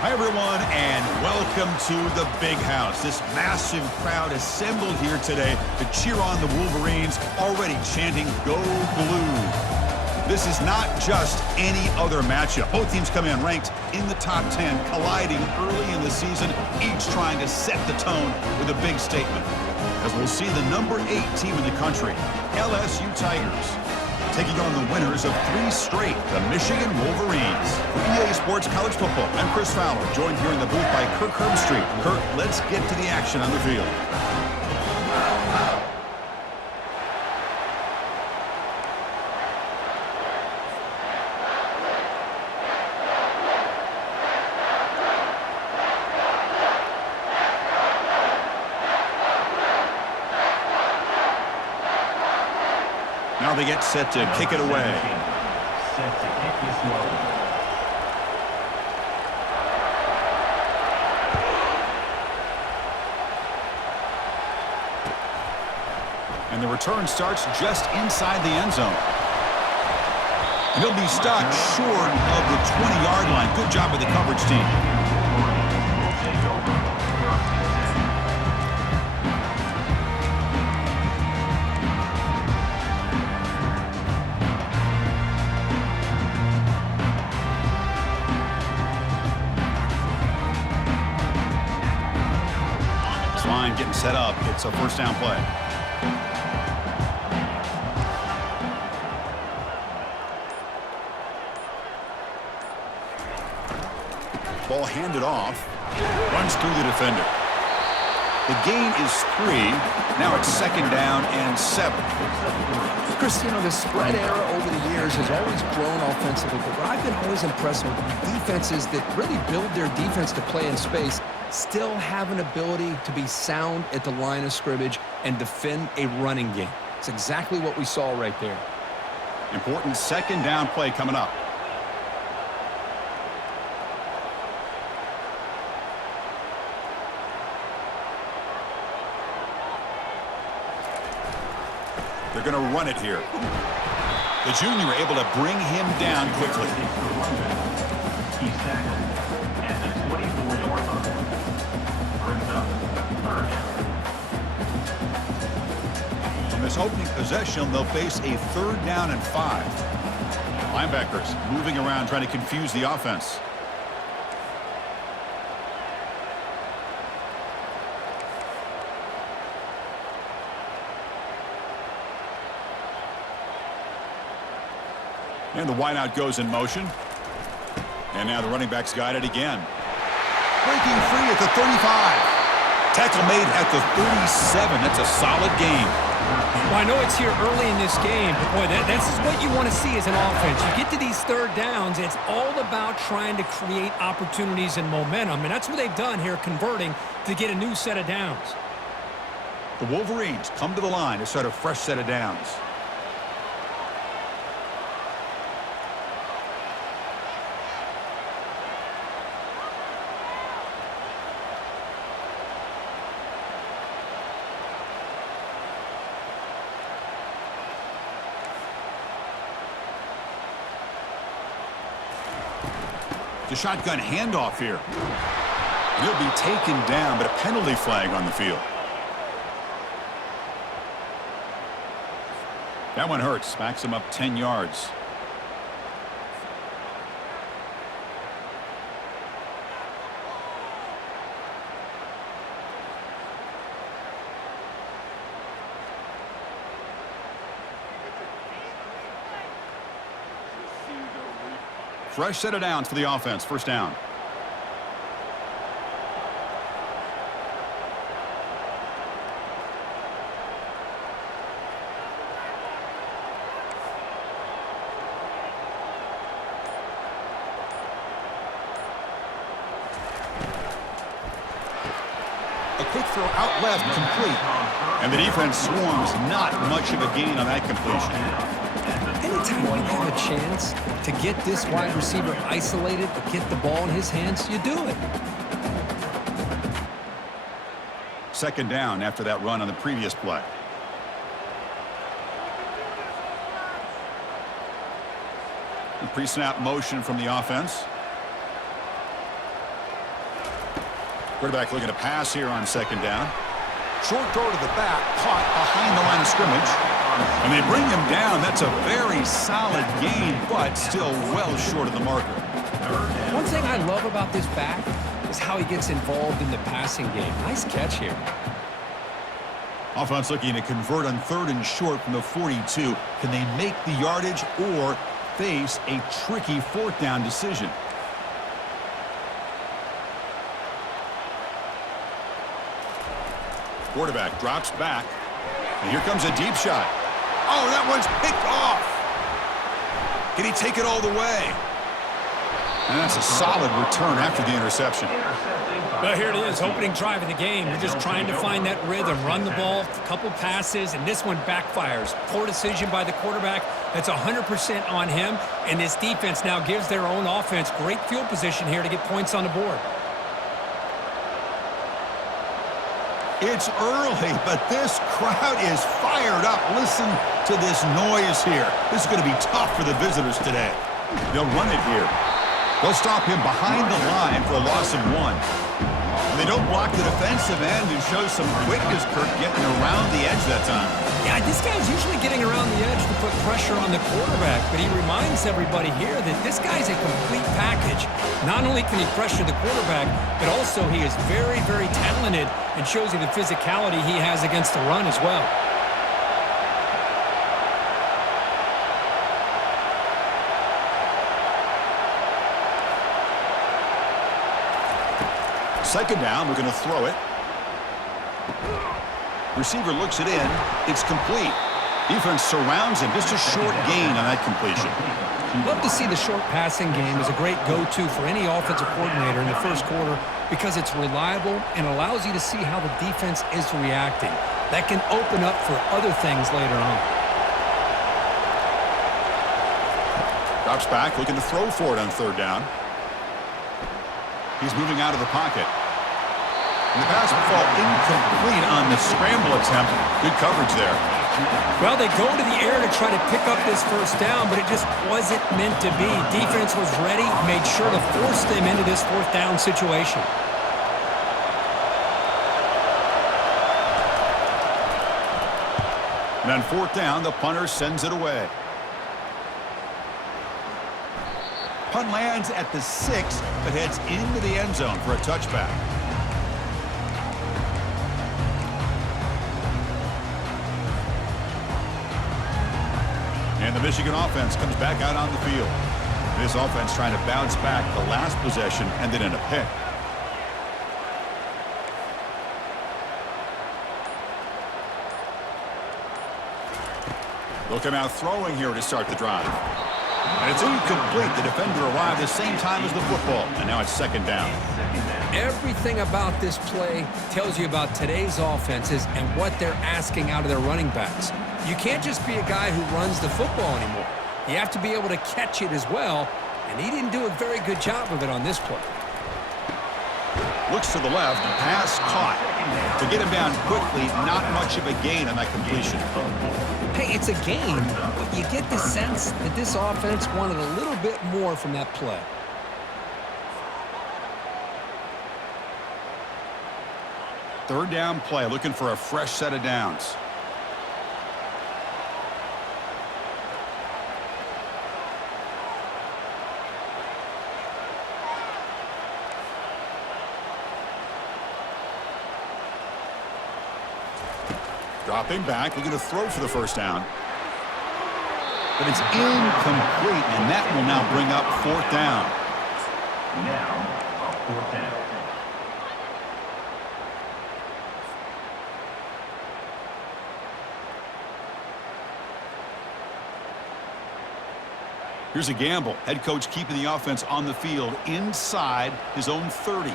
Hi, everyone, and welcome to the Big House. This massive crowd assembled here today to cheer on the Wolverines, already chanting, "Go Blue." This is not just any other matchup. Both teams come in ranked in the top 10, colliding early in the season, each trying to set the tone with a big statement. As we'll see the number 8 team in the country, LSU Tigers, taking on the winners of 3 straight, the Michigan Wolverines. For EA Sports College Football, I'm Chris Fowler, joined here in the booth by Kirk Herbstreit. Kirk, let's get to the action on the field. Now they get set to kick it away. Set to kick this one. And the return starts just inside the end zone. And he'll be stopped short of the 20-yard line. Good job with the coverage team. Line getting set up. It's a first down play. Ball handed off. Runs through the defender. The gain is 3. Now it's second down and 7. Chris, you know, the spread era over the years has always grown offensively, but what I've been always impressed with defenses that really build their defense to play in space still have an ability to be sound at the line of scrimmage and defend a running game. It's exactly what we saw right there. Important second down play coming up. They're going to run it here. The junior able to bring him down quickly. He's tackled at the 24-yard line. Brings up third down. On this opening possession, they'll face a third down and 5. Linebackers moving around trying to confuse the offense. And the wideout goes in motion. And now the running back's got it again. Breaking free at the 35. Tackle made at the 37. That's a solid gain. Well, I know it's here early in this game, but boy, that's just what you want to see as an offense. You get to these third downs, it's all about trying to create opportunities and momentum, and that's what they've done here, converting to get a new set of downs. The Wolverines come to the line to start a fresh set of downs. The shotgun handoff here. He'll be taken down, but a penalty flag on the field. That one hurts. Backs him up 10 yards. Fresh set of downs for the offense. First down. A quick throw out left, complete. And the defense swarms. Not much of a gain on that completion. Anytime you have a chance to get this wide receiver isolated, to get the ball in his hands, you do it. Second down after that run on the previous play. Pre-snap motion from the offense. Quarterback looking to pass here on second down. Short throw to the back, caught behind the line of scrimmage. And they bring him down. That's a very solid gain, but still well short of the marker. One thing I love about this back is how he gets involved in the passing game. Nice catch here. Offense looking to convert on 3rd and short from the 42. Can they make the yardage or face a tricky 4th down decision? Quarterback drops back. And here comes a deep shot. Oh, that one's picked off. Can he take it all the way? And that's a solid return after the interception. Well, here it is, opening drive of the game. You're just trying to find that rhythm, run the ball, a couple passes, and this one backfires. Poor decision by the quarterback. That's 100% on him, and this defense now gives their own offense great field position here to get points on the board. It's early, but this crowd is fired up. Listen to this noise here. This is going to be tough for the visitors today. They'll run it here. They'll stop him behind the line for a loss of 1. And they don't block the defensive end and show some quickness, Kirk, getting around the edge that time. Yeah, this guy's usually getting around the edge to put pressure on the quarterback, but he reminds everybody here that this guy's a complete package. Not only can he pressure the quarterback, but also he is very, very talented and shows you the physicality he has against the run as well. Second down, we're going to throw it. Receiver looks it in. It's complete. Defense surrounds him. Just a short gain on that completion. Love to see the short passing game as a great go-to for any offensive coordinator in the first quarter because it's reliable and allows you to see how the defense is reacting. That can open up for other things later on. Drops back, looking to throw for it on 3rd down. He's moving out of the pocket. And the pass will fall incomplete on the scramble attempt. Good coverage there. Well, they go to the air to try to pick up this first down, but it just wasn't meant to be. Defense was ready, made sure to force them into this 4th down situation. And on 4th down, the punter sends it away. Punt lands at the 6, but heads into the end zone for a touchback. And the Michigan offense comes back out on the field. This offense trying to bounce back. The last possession ended in a pick. They'll come out throwing here to start the drive. And it's incomplete. The defender arrived the same time as the football. And now it's 2nd down. Everything about this play tells you about today's offenses and what they're asking out of their running backs. You can't just be a guy who runs the football anymore. You have to be able to catch it as well, and he didn't do a very good job of it on this play. Looks to the left, pass caught. To get him down quickly, not much of a gain on that completion. Hey, it's a gain, but you get the sense that this offense wanted a little bit more from that play. Third down play, looking for a fresh set of downs. Dropping back, looking to throw for the first down. But it's incomplete, and that will now bring up 4th down. Now, a 4th down. Here's a gamble. Head coach keeping the offense on the field inside his own 30.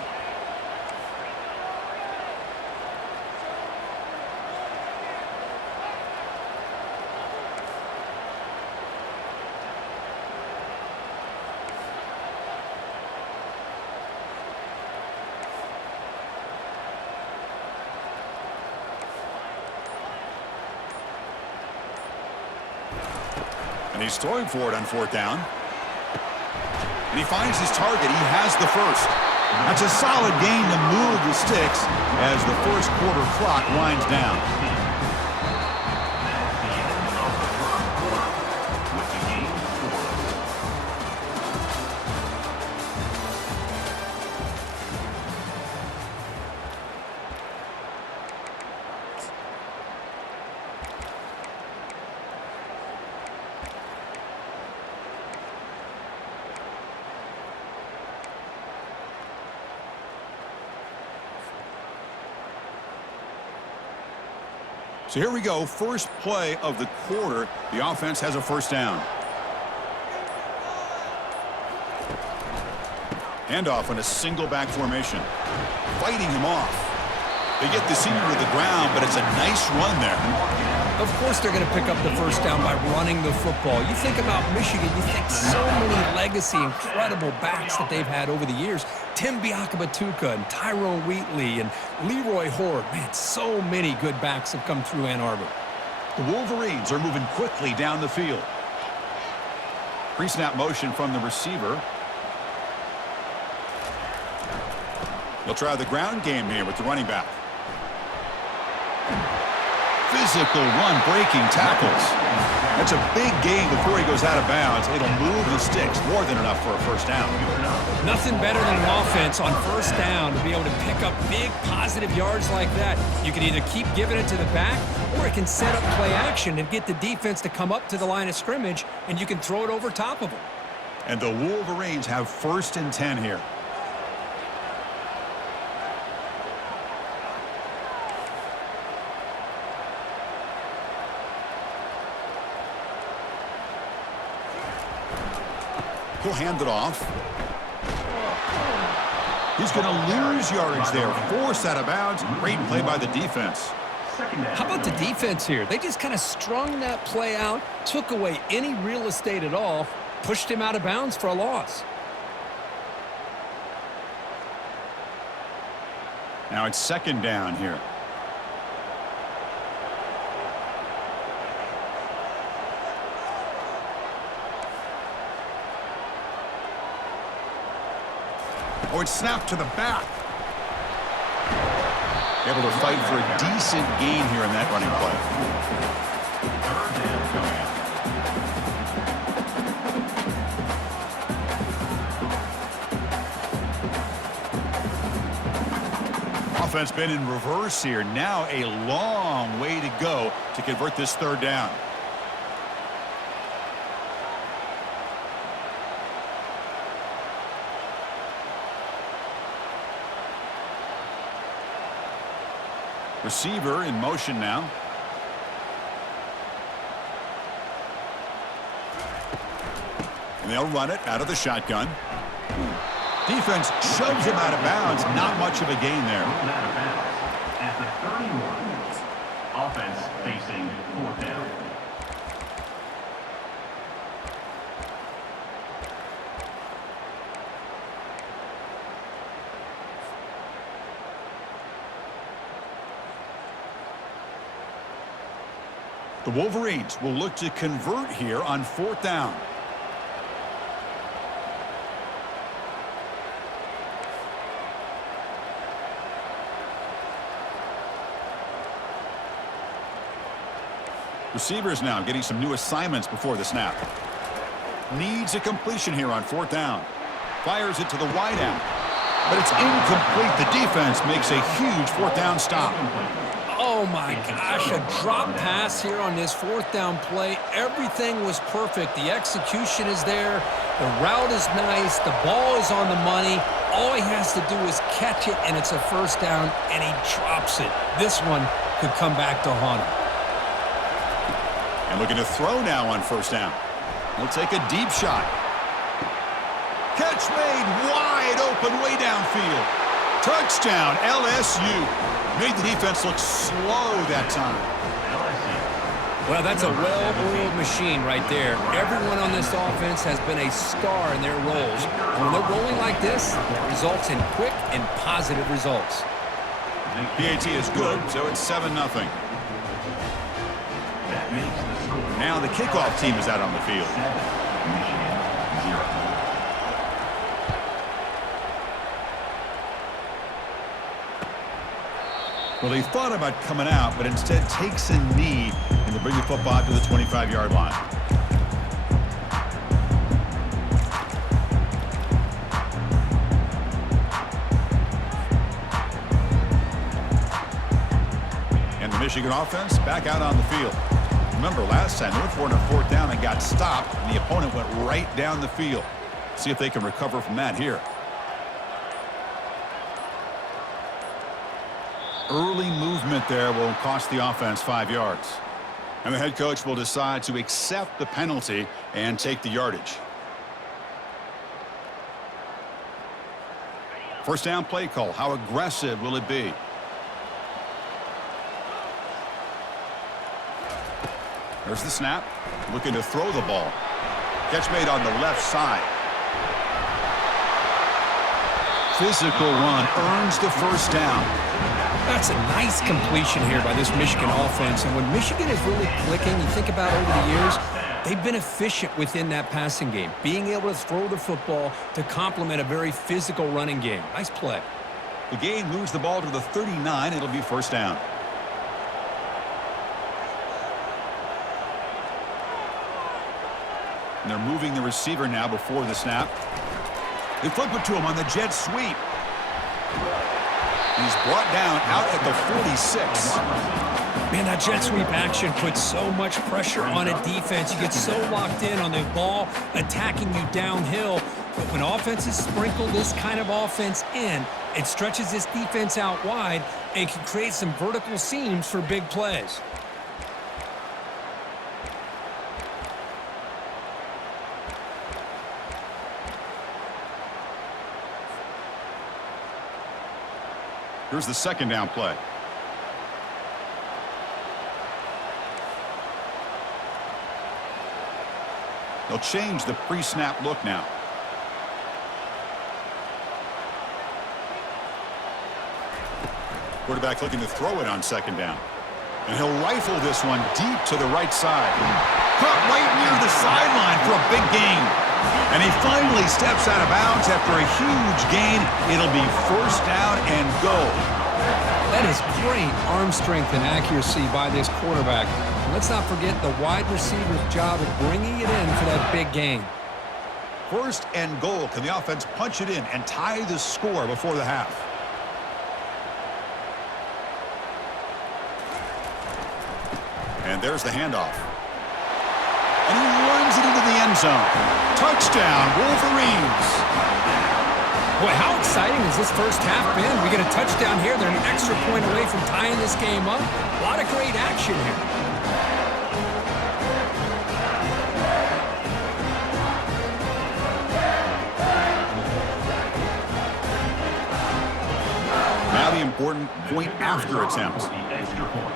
And he's throwing for it on 4th down. And he finds his target. He has the first. That's a solid gain to move the sticks as the first quarter clock winds down. That's the end of the first quarter with the game score. So here we go, first play of the quarter. The offense has a first down. Handoff in a single back formation. Fighting him off. They get the senior to the ground, but it's a nice run there. Of course they're going to pick up the first down by running the football. You think about Michigan, you think so many legacy, incredible backs that they've had over the years. Tim Biakabatuka and Tyrone Wheatley and Leroy Horde. Man, so many good backs have come through Ann Arbor. The Wolverines are moving quickly down the field. Pre-snap motion from the receiver. They'll try the ground game here with the running back. Physical run, breaking tackles. That's a big gain before he goes out of bounds. It'll move the sticks, more than enough for a first down. Nothing better than an offense on first down to be able to pick up big positive yards like that. You can either keep giving it to the back, or it can set up play action and get the defense to come up to the line of scrimmage, and you can throw it over top of them. And the Wolverines have 1st and 10 here. He'll hand it off. He's going to lose yardage there. Forced out of bounds. Great play by the defense. How about the defense here? They just kind of strung that play out, took away any real estate at all, pushed him out of bounds for a loss. Now it's 2nd down here. Or it's snapped to the back. Able to fight for a decent gain here in that running play. Offense been in reverse here. Now a long way to go to convert this 3rd down. Receiver in motion now. And they'll run it out of the shotgun. Defense shoves him out of bounds. Not much of a gain there. Out of bounds at the 31. Offense facing 4th down. The Wolverines will look to convert here on 4th down. Receivers now getting some new assignments before the snap. Needs a completion here on 4th down. Fires it to the wideout. But it's incomplete. The defense makes a huge 4th down stop. Oh my gosh, a drop pass here on this 4th down play. Everything was perfect. The execution is there. The route is nice. The ball is on the money. All he has to do is catch it, and it's a first down, and he drops it. This one could come back to haunt him. And looking to throw now on 1st down. He'll take a deep shot. Catch made wide open way downfield. Touchdown, LSU. Made the defense look slow that time. Well, that's a well-oiled machine right there. Everyone on this offense has been a star in their roles. And when they're rolling like this, it results in quick and positive results. PAT is good, so it's 7-0. Now the kickoff team is out on the field. Well, he thought about coming out, but instead takes a knee and they bring the football out to the 25-yard line. And the Michigan offense back out on the field. Remember, last time they went for it on 4th down and got stopped, and the opponent went right down the field. See if they can recover from that here. Early movement there will cost the offense 5 yards. And the head coach will decide to accept the penalty and take the yardage. First down play call. How aggressive will it be? There's the snap. Looking to throw the ball. Catch made on the left side. Physical run earns the first down. That's a nice completion here by this Michigan offense. And when Michigan is really clicking, you think about over the years, they've been efficient within that passing game, being able to throw the football to complement a very physical running game. Nice play. The game moves the ball to the 39. It'll be first down. And they're moving the receiver now before the snap. They flip it to him on the jet sweep. He's brought down out at the 46. Man, that jet sweep action puts so much pressure on a defense. You get so locked in on the ball attacking you downhill. But when offenses sprinkle this kind of offense in, it stretches this defense out wide and can create some vertical seams for big plays. Here's the second down play. They'll change the pre-snap look now. Quarterback looking to throw it on second down. And he'll rifle this one deep to the right side. Caught right near the sideline for a big gain. And he finally steps out of bounds after a huge gain. It'll be first down and goal. That is great arm strength and accuracy by this quarterback. And let's not forget the wide receiver's job of bringing it in for that big gain. First and goal. Can the offense punch it in and tie the score before the half? And there's the handoff. And he runs it into the end zone. Touchdown, Wolverines. Boy, how exciting has this first half been? We get a touchdown here. They're an extra point away from tying this game up. A lot of great action here. Now the important point after attempt. Extra point.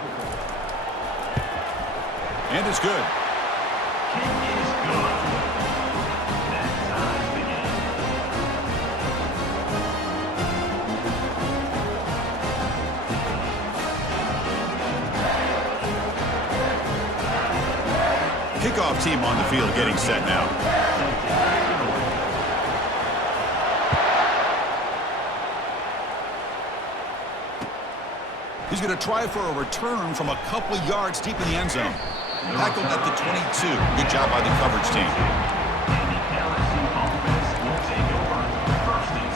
And it's good. Kick is good. That ties the game. Kickoff team on the field getting set now. He's going to try for a return from a couple yards deep in the end zone. Tackled at the 22. Good job by the coverage team. And the LSU offense will take over. First and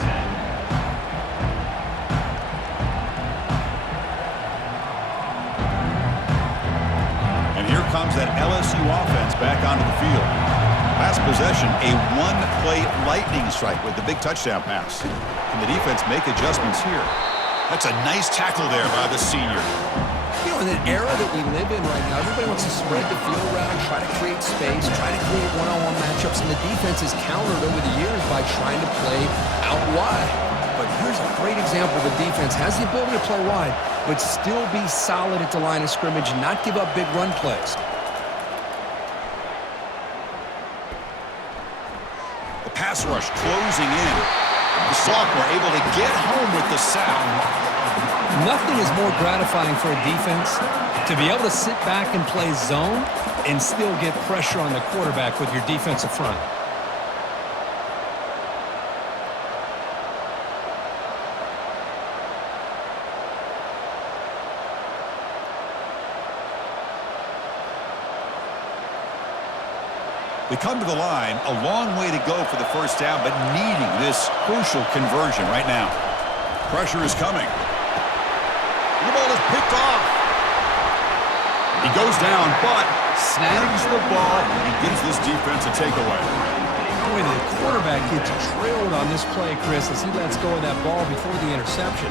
10. And here comes that LSU offense back onto the field. Last possession, a one-play lightning strike with the big touchdown pass. Can the defense make adjustments here? That's a nice tackle there by the senior. You know, in an era that we live in right now, everybody wants to spread the field around, try to create space, try to create one-on-one matchups, and the defense is countered over the years by trying to play out wide. But here's a great example. The defense has the ability to play wide, but still be solid at the line of scrimmage and not give up big run plays. The pass rush closing in. The sophomore able to get home with the sack. Nothing is more gratifying for a defense to be able to sit back and play zone and still get pressure on the quarterback with your defensive front. They come to the line, a long way to go for the first down, but needing this crucial conversion right now. Pressure is coming. The ball is picked off. He goes down, but snags the ball and gives this defense a takeaway. Boy, the quarterback gets trailed on this play, Chris, as he lets go of that ball before the interception.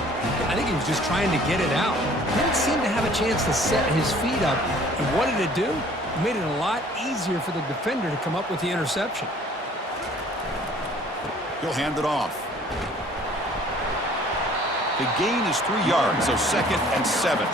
I think he was just trying to get it out. Didn't seem to have a chance to set his feet up. And what did it do? It made it a lot easier for the defender to come up with the interception. He'll hand it off. The gain is 3 yards, so 2nd and 7.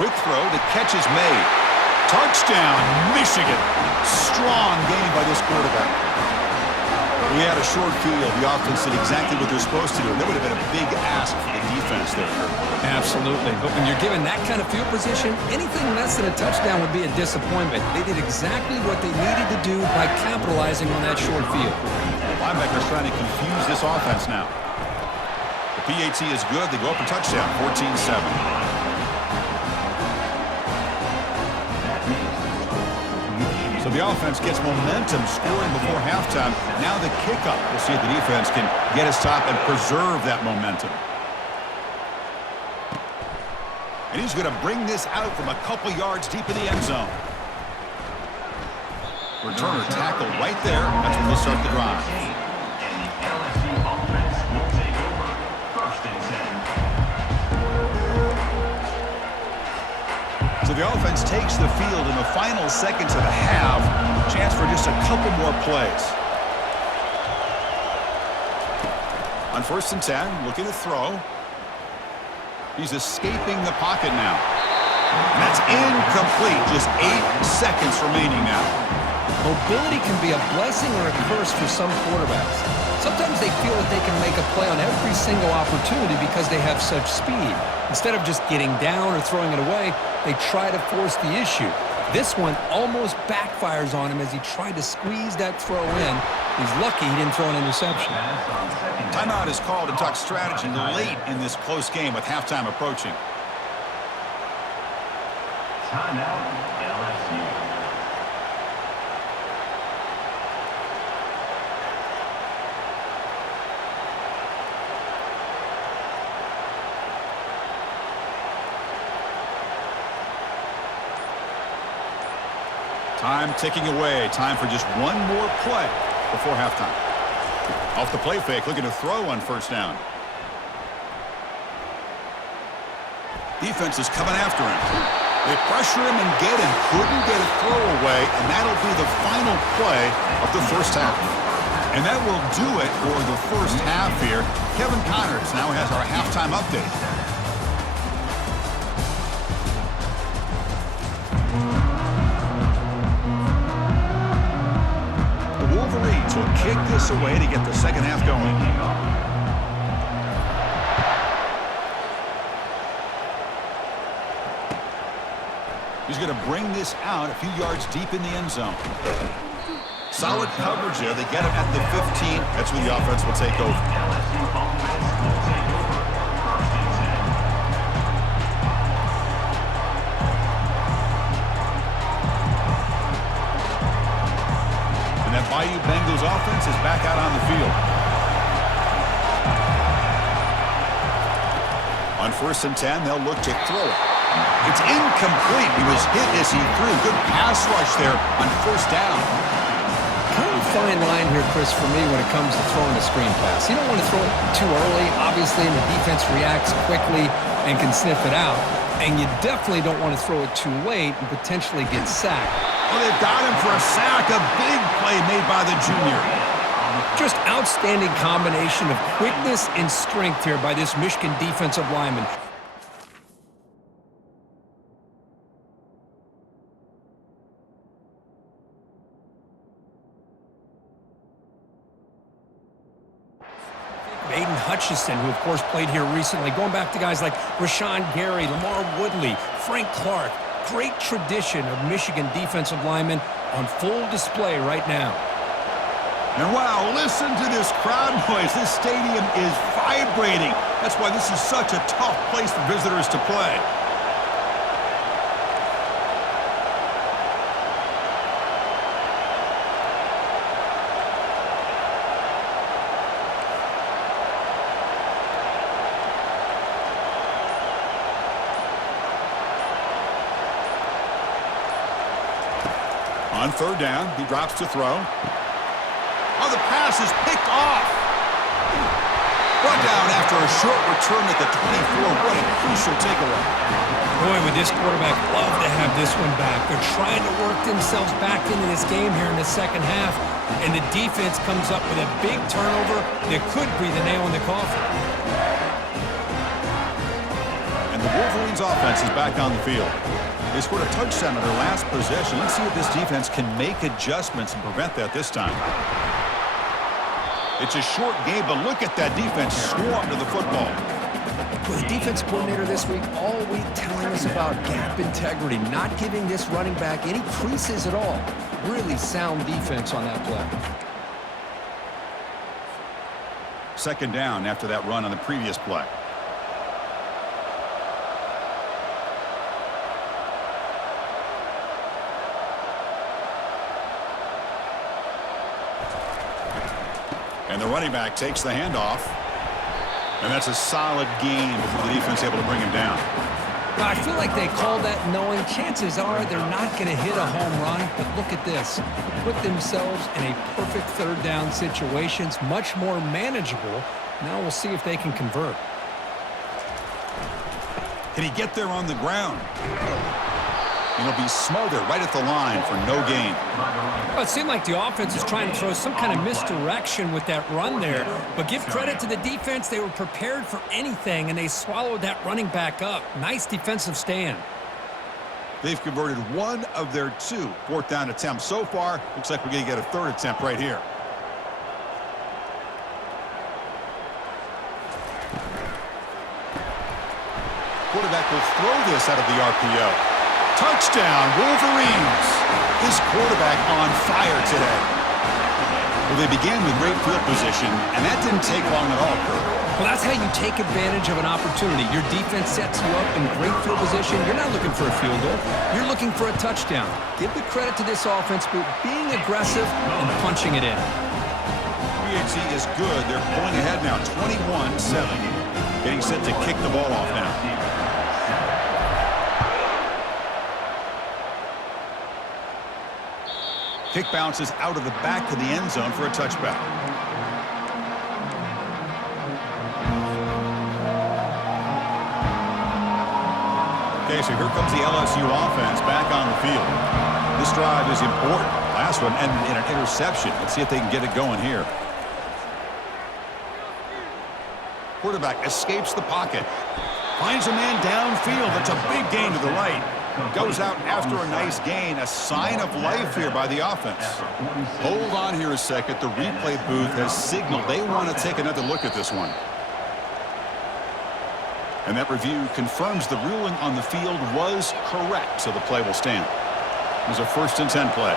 Quick throw, the catch is made. Touchdown, Michigan. Strong game by this quarterback. We had a short field. The offense did exactly what they're supposed to do. That would have been a big ask for the defense there, Kirk. Absolutely. But when you're given that kind of field position, anything less than a touchdown would be a disappointment. They did exactly what they needed to do by capitalizing on that short field. Linebackers trying to confuse this offense now. The PAT is good. They go up a touchdown, 14-7. So the offense gets momentum scoring before halftime. Now the kickoff. We'll see if the defense can get a stop and preserve that momentum. And he's going to bring this out from a couple yards deep in the end zone. Returner tackle right there. That's when they'll start the drive. And the LSU offense will take over 1st and 10. So the offense takes the field in the final seconds of the half. Chance for just a couple more plays. On 1st and 10, looking to throw. He's escaping the pocket now. And that's incomplete. Just 8 seconds remaining now. Mobility can be a blessing or a curse for some quarterbacks. Sometimes they feel that they can make a play on every single opportunity because they have such speed. Instead of just getting down or throwing it away, they try to force the issue. This one almost backfires on him as he tried to squeeze that throw in. He's lucky he didn't throw an interception. Timeout is called to talk strategy late in this close game with halftime approaching. Timeout, LSU. Time ticking away. Time for just one more play before halftime. Off the play fake, looking to throw on 1st down. Defense is coming after him. They pressure him and get him. Couldn't get a throw away, and that'll be the final play of the 1st half. And that will do it for the 1st half here. Kevin Connors now has our halftime update. Wolverines will kick this away to get the 2nd half going. He's going to bring this out a few yards deep in the end zone. Solid coverage there. They get him at the 15. That's where the offense will take over. LSU offense will take over 1st and 10. And that Bayou Bengals offense is back out on the field. On 1st and 10, they'll look to throw it. It's incomplete. He was hit as he threw. Good pass rush there on 1st down. Kind of a fine line here, Chris, for me when it comes to throwing a screen pass. You don't want to throw it too early, obviously, and the defense reacts quickly and can sniff it out. And you definitely don't want to throw it too late and potentially get sacked. Well, they've got him for a sack. A big play made by the junior. Just outstanding combination of quickness and strength here by this Michigan defensive lineman. Aiden Hutchinson, who, of course, played here recently, going back to guys like Rashawn Gary, Lamar Woodley, Frank Clark. Great tradition of Michigan defensive linemen on full display right now. And wow, listen to this crowd noise. This stadium is vibrating. That's why this is such a tough place for visitors to play. On third down, he drops to throw. Oh, the pass is picked off. Brought down after a short return at the 24. What a crucial takeaway. Boy, would this quarterback love to have this one back. They're trying to work themselves back into this game here in the second half, and the defense comes up with a big turnover that could be the nail in the coffin. And the Wolverines offense is back on the field. They scored a touchdown on their last possession. Let's see if this defense can make adjustments and prevent that this time. It's a short game, but look at that defense swarm to the football. Well, the defense coordinator this week all week telling us about gap integrity, not giving this running back any creases at all. Really sound defense on that play. Second down after that run on the previous play. And the running back takes the handoff. And that's a solid gain before the defense able to bring him down. Well, I feel like they call that knowing chances are they're not going to hit a home run. But look at this. Put themselves in a perfect third down situation. It's much more manageable. Now we'll see if they can convert. Can he get there on the ground? And he'll be smothered right at the line for no gain. Well, it seemed like the offense was trying to throw some kind of misdirection with that run there. But give credit to the defense. They were prepared for anything, and they swallowed that running back up. Nice defensive stand. They've converted one of their 2 fourth down attempts so far. Looks like we're going to get a third attempt right here. Quarterback will throw this out of the RPO. Touchdown, Wolverines. This quarterback on fire today. Well, they began with great field position, and that didn't take long at all, Kirk. Well, that's how you take advantage of an opportunity. Your defense sets you up in great field position. You're not looking for a field goal. You're looking for a touchdown. Give the credit to this offense for being aggressive and punching it in. PHC is good. They're pulling ahead now, 21-7. Getting set to kick the ball off now. Kick bounces out of the back of the end zone for a touchback. Okay, so here comes the LSU offense back on the field. This drive is important. Last one ended in an interception. Let's see if they can get it going here. Quarterback escapes the pocket. Finds a man downfield. That's a big gain to the right. Goes out after a nice gain. A sign of life here by the offense. Hold on here a second. The replay booth has signaled they want to take another look at this one. And that review confirms the ruling on the field was correct, so the play will stand. It was a 1st and 10 play.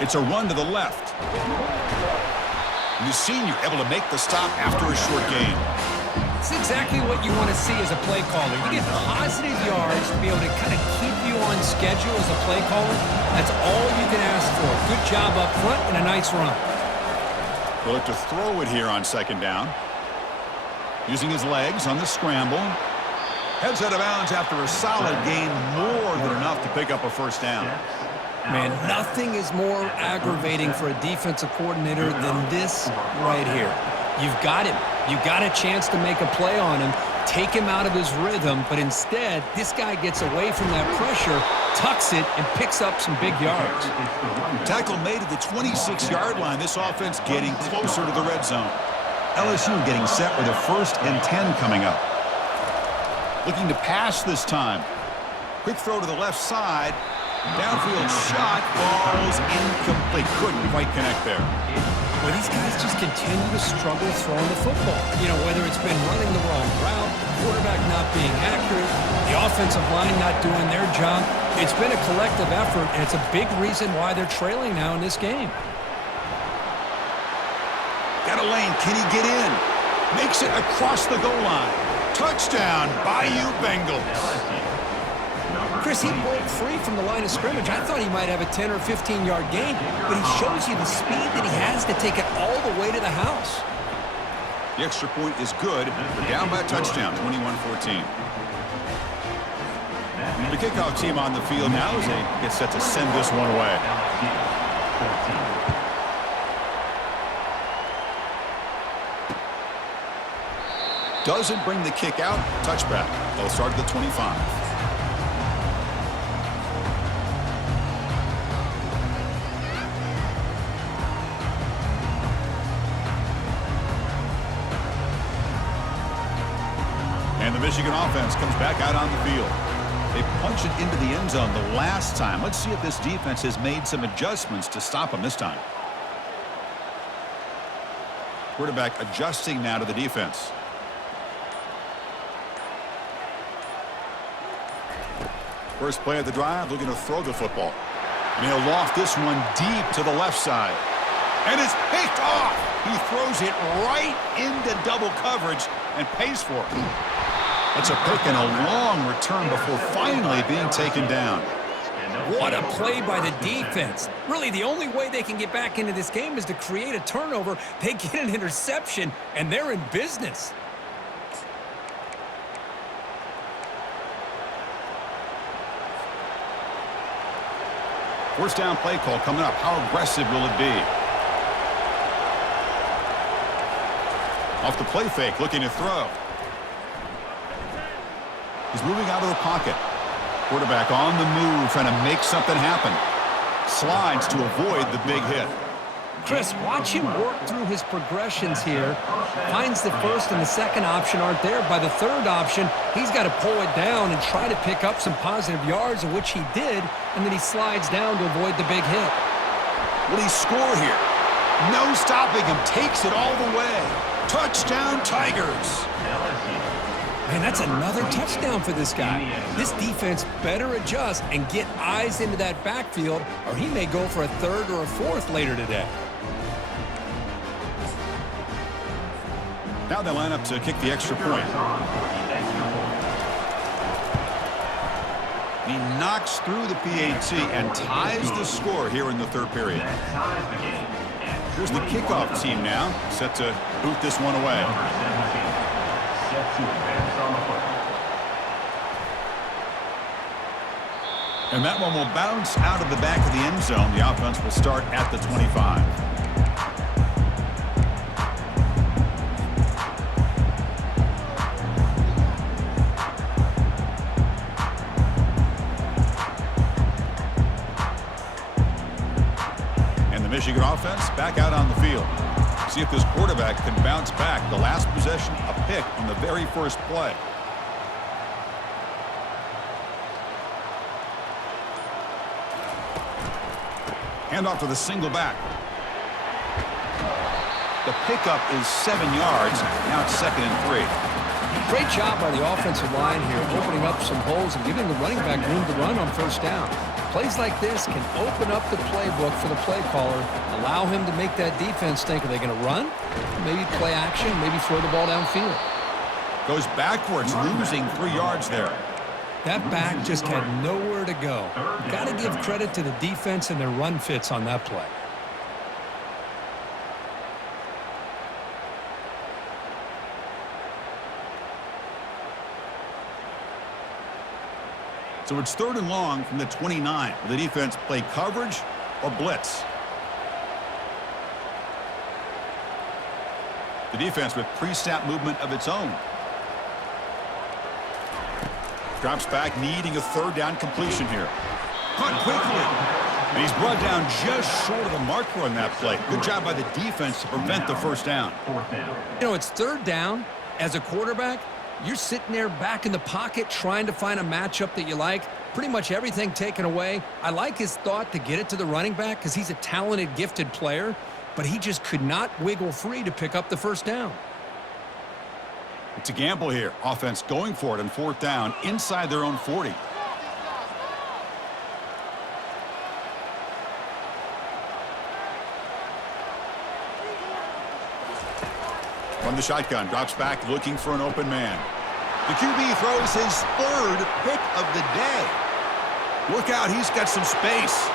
It's a run to the left. And the senior able to make the stop after a short gain. It's exactly what you want to see as a play caller. You get positive yards to be able to kind of keep you on schedule as a play caller. That's all you can ask for. Good job up front and a nice run. We'll have to throw it here on second down. Using his legs on the scramble. Heads out of bounds after a solid gain, more than enough to pick up a first down. Man, nothing is more aggravating for a defensive coordinator than this right here. You've got him. You've got a chance to make a play on him, take him out of his rhythm, but instead, this guy gets away from that pressure, tucks it, and picks up some big yards. Tackle made at the 26-yard line. This offense getting closer to the red zone. LSU getting set with a 1st and 10 coming up. Looking to pass this time. Quick throw to the left side. Downfield shot falls incomplete. Couldn't quite connect there. Well, these guys just continue to struggle throwing the football. You know, whether it's been running the wrong route, the quarterback not being accurate, the offensive line not doing their job. It's been a collective effort, and it's a big reason why they're trailing now in this game. Got a lane. Can he get in? Makes it across the goal line. Touchdown, Bayou Bengals. Chris, he broke free from the line of scrimmage. I thought he might have a 10 or 15-yard gain, but he shows you the speed that he has to take it all the way to the house. The extra point is good. They're down by a touchdown, 21-14. The kickoff team on the field now as they get set to send this one away. Doesn't bring the kick out. Touchback. They'll start at the 25. And the Michigan offense comes back out on the field. They punch it into the end zone the last time. Let's see if this defense has made some adjustments to stop them this time. Quarterback adjusting now to the defense. First play of the drive, looking to throw the football. And he'll loft this one deep to the left side. And it's picked off. He throws it right into double coverage and pays for it. That's a pick and a long return before finally being taken down. What a play by the defense. Really, the only way they can get back into this game is to create a turnover. They get an interception, and they're in business. First down play call coming up. How aggressive will it be? Off the play fake, looking to throw. He's moving out of the pocket. Quarterback on the move, trying to make something happen. Slides to avoid the big hit. Chris, watch him work through his progressions here. Finds the first and the second option aren't there. By the third option, he's got to pull it down and try to pick up some positive yards, of which he did, and then he slides down to avoid the big hit. Will he score here? No stopping him. Takes it all the way. Touchdown, Tigers. Man, that's another touchdown for this guy. This defense better adjust and get eyes into that backfield, or he may go for a third or a fourth later today. Now they line up to kick the extra point. He knocks through the PAT and ties the score here in the third period. Here's the kickoff team now, set to boot this one away. And that one will bounce out of the back of the end zone. The offense will start at the 25. And the Michigan offense back out on the field. See if this quarterback can bounce back. The last possession, a pick on the very first play. Handoff to the single back. The pickup is 7 yards. Now it's 2nd and 3. Great job by the offensive line here, opening up some holes and giving the running back room to run on first down. Plays like this can open up the playbook for the play caller, allow him to make that defense think, are they going to run? Maybe play action, maybe throw the ball downfield. Goes backwards, losing 3 yards there. That back just had nowhere to go. Got to give credit to the defense and their run fits on that play. So it's 3rd and long from the 29. Will the defense play coverage or blitz? The defense with pre-snap movement of its own. Drops back, needing a 3rd down completion here. Caught quickly. And he's brought down just short of the marker on that play. Good job by the defense to prevent the first down. You know, it's 3rd down. As a quarterback, you're sitting there back in the pocket trying to find a matchup that you like. Pretty much everything taken away. I like his thought to get it to the running back because he's a talented, gifted player. but he just could not wiggle free to pick up the first down. It's a gamble here. Offense going for it on 4th down inside their own 40. From the shotgun, drops back looking for an open man. The QB throws his 3rd pick of the day. Look out, he's got some space.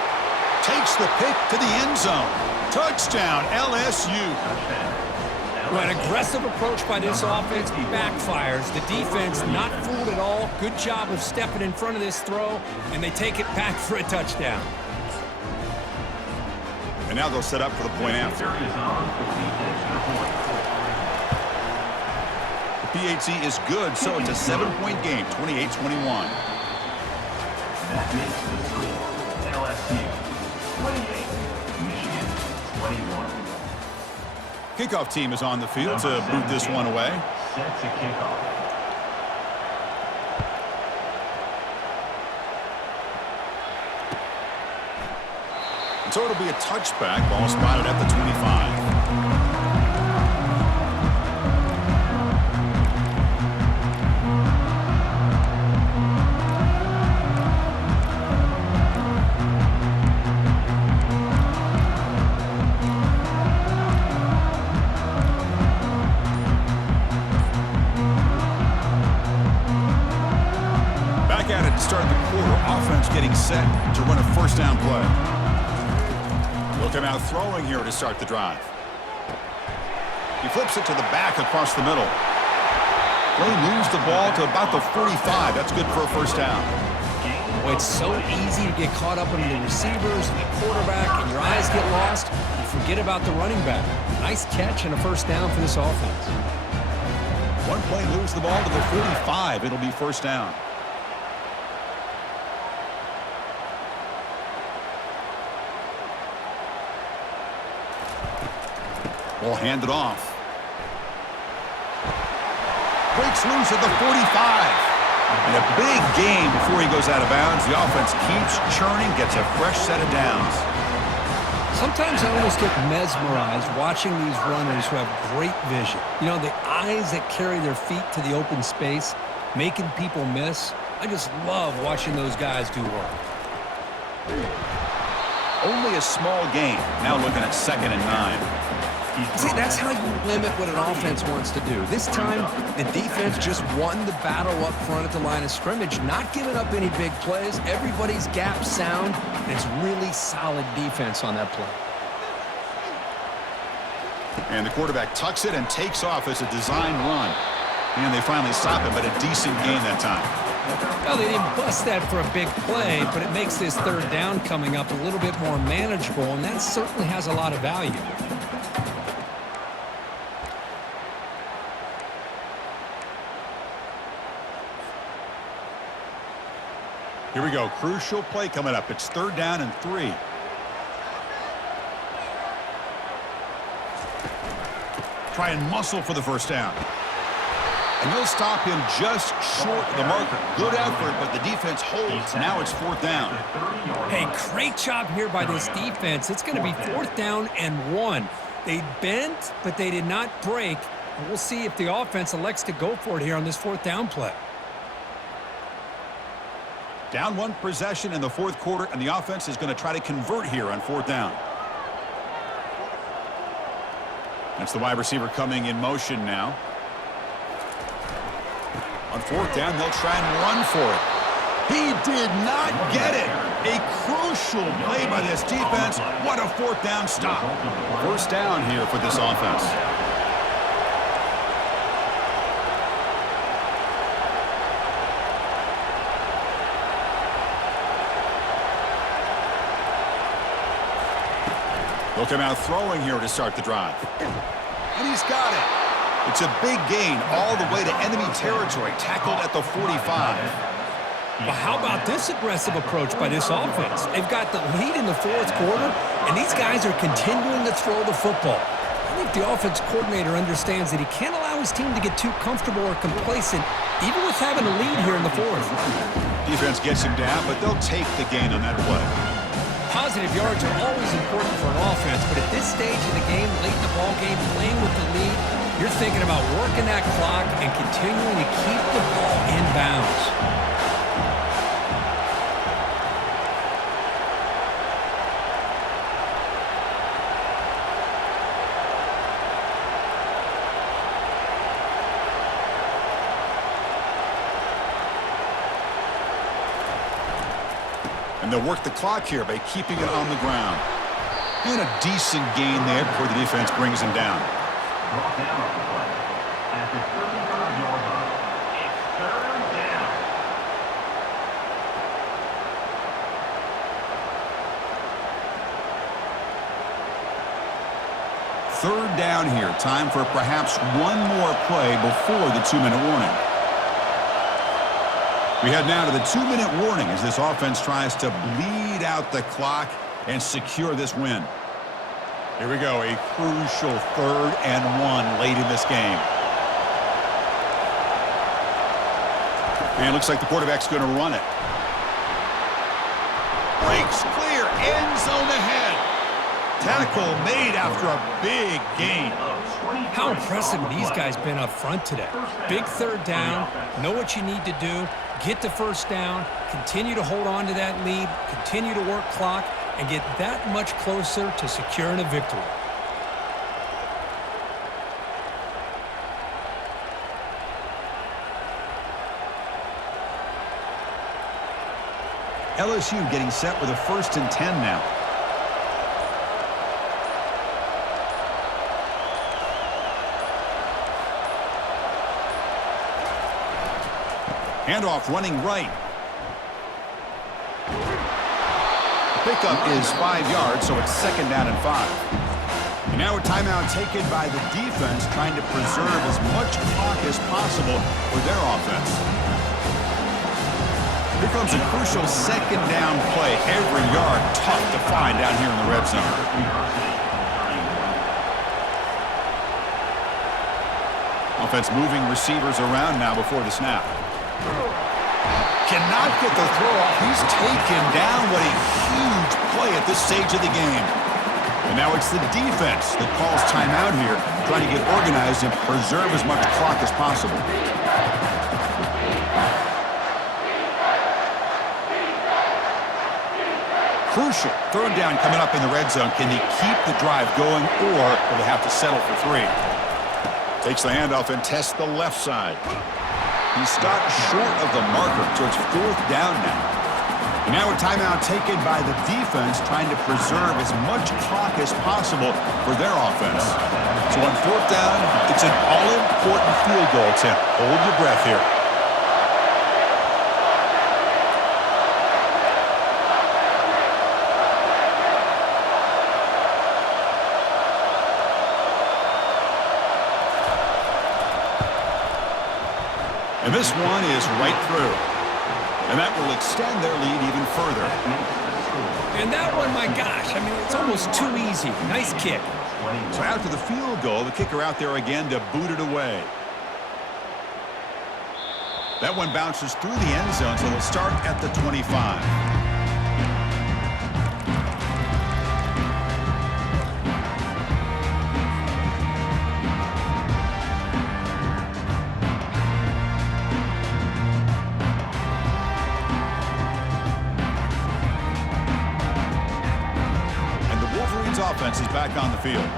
Takes the pick to the end zone. Touchdown, LSU. Well, an aggressive approach by this offense backfires. The defense not fooled at all. Good job of stepping in front of this throw, and they take it back for a touchdown. And now they'll set up for the point after. The PAT is good, so it's a 7-point game, 28-21. That makes the score LSU 28, Michigan 21. Kickoff team is on the field to boot this one away. Set to kickoff. And so it'll be a touchback. Ball spotted at the 25. Start the quarter, offense getting set to run a first down play. They'll come out throwing here to start the drive. He flips it to the back across the middle. Play moves the ball to about the 45. That's good for a first down. Well, it's so easy to get caught up in the receivers and the quarterback, and your eyes get lost. You forget about the running back. Nice catch and a first down for this offense. One play moves the ball to the 45. It'll be first down. Ball handed off. Breaks loose at the 45. And a big game before he goes out of bounds. The offense keeps churning, gets a fresh set of downs. Sometimes I almost get mesmerized watching these runners who have great vision. You know, the eyes that carry their feet to the open space, making people miss. I just love watching those guys do work. Only a small gain. Now looking at 2nd and 9. See, that's how you limit what an offense wants to do. This time, the defense just won the battle up front at the line of scrimmage, not giving up any big plays. Everybody's gap sound, and it's really solid defense on that play. And the quarterback tucks it and takes off as a design run. And they finally stop it, but a decent gain that time. Well, they didn't bust that for a big play, but it makes this 3rd down coming up a little bit more manageable, and that certainly has a lot of value. Here we go. Crucial play coming up. It's 3rd down and 3. Try and muscle for the first down. And they'll stop him just short of the marker. Good effort, but the defense holds. Now it's 4th down. Hey, great job here by this defense. It's going to be 4th down and 1. They bent, but they did not break. And we'll see if the offense elects to go for it here on this 4th down play. Down 1 possession in the 4th quarter, and the offense is going to try to convert here on 4th down. That's the wide receiver coming in motion now. On 4th down, they'll try and run for it. He did not get it. A crucial play by this defense. What a 4th down stop. First down here for this offense. They'll come out throwing here to start the drive. And he's got it. It's a big gain all the way to enemy territory, tackled at the 45. Well, how about this aggressive approach by this offense? They've got the lead in the 4th quarter, and these guys are continuing to throw the football. I think the offense coordinator understands that he can't allow his team to get too comfortable or complacent, even with having a lead here in the 4th. Defense gets him down, but they'll take the gain on that play. positive yards are always important for an offense, but at this stage in the game, late in the ball game, playing with the lead, you're thinking about working that clock and continuing to keep the ball in bounds. And they'll work the clock here by keeping it on the ground. And a decent gain there before the defense brings him down. Brought down on the play. At the 35-yard line. It's third down. Third down here. Time for perhaps one more play before the 2-minute warning. We head now to the 2-minute warning as this offense tries to bleed out the clock and secure this win. Here we go, a crucial 3rd and 1 late in this game. And it looks like the quarterback's going to run it. Breaks clear, end zone ahead. Tackle made after a big gain. How impressive have these guys been up front today? Big 3rd down, know what you need to do, get the 1st down, continue to hold on to that lead, continue to work clock, and get that much closer to securing a victory. LSU getting set with a 1st and 10 now. Handoff running right. The pickup is 5 yards, so it's 2nd down and 5. And now a timeout taken by the defense, trying to preserve as much clock as possible for their offense. Here comes a crucial 2nd down play. Every yard tough to find down here in the red zone. Offense moving receivers around now before the snap. Cannot get the throw off. He's taken down. What a huge play at this stage of the game. And now it's the defense that calls timeout here, trying to get organized and preserve as much clock as possible. Crucial 3rd down coming up in the red zone. Can they keep the drive going, or will they have to settle for 3? Takes the handoff and tests the left side. He stopped short of the marker, so it's 4th down now. And now a timeout taken by the defense, trying to preserve as much clock as possible for their offense. So on 4th down, it's an all-important field goal attempt. Hold your breath here. And this one is right through. And that will extend their lead even further. And that one, my gosh, I mean, it's almost too easy. Nice kick. So after the field goal, the kicker out there again to boot it away. That one bounces through the end zone, so they'll start at the 25. Offense is back on the field.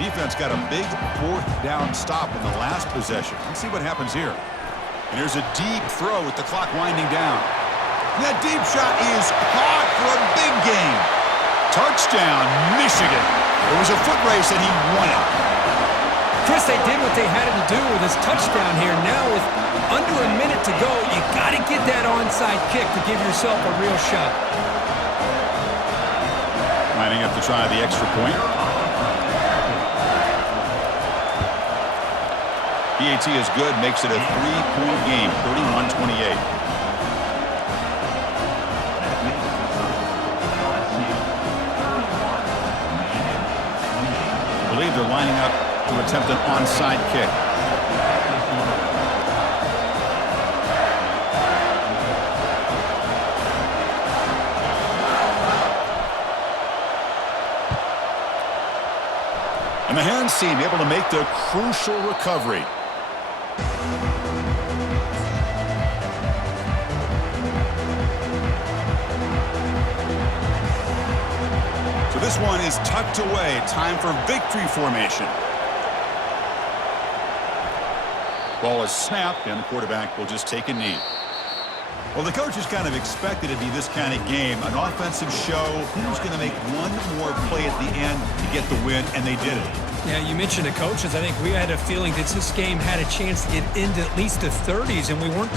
Defense got a big 4th down stop in the last possession. Let's see what happens here. And here's a deep throw with the clock winding down. And that deep shot is caught for a big gain. Touchdown, Michigan. It was a foot race and he won it. Chris, they did what they had to do with this touchdown here. Now with under a minute to go, you got to get that onside kick to give yourself a real shot. Lining up to try the extra point. PAT is good, makes it a 3-point game, 31-28. I believe they're lining up to attempt an onside kick. And the hands team able to make the crucial recovery. So this one is tucked away. Time for victory formation. Ball is snapped, and the quarterback will just take a knee. Well, the coaches kind of expected it to be this kind of game, an offensive show. Who's going to make one more play at the end to get the win, and they did it. Yeah, you mentioned the coaches. I think we had a feeling that this game had a chance to get into at least the 30s, and we weren't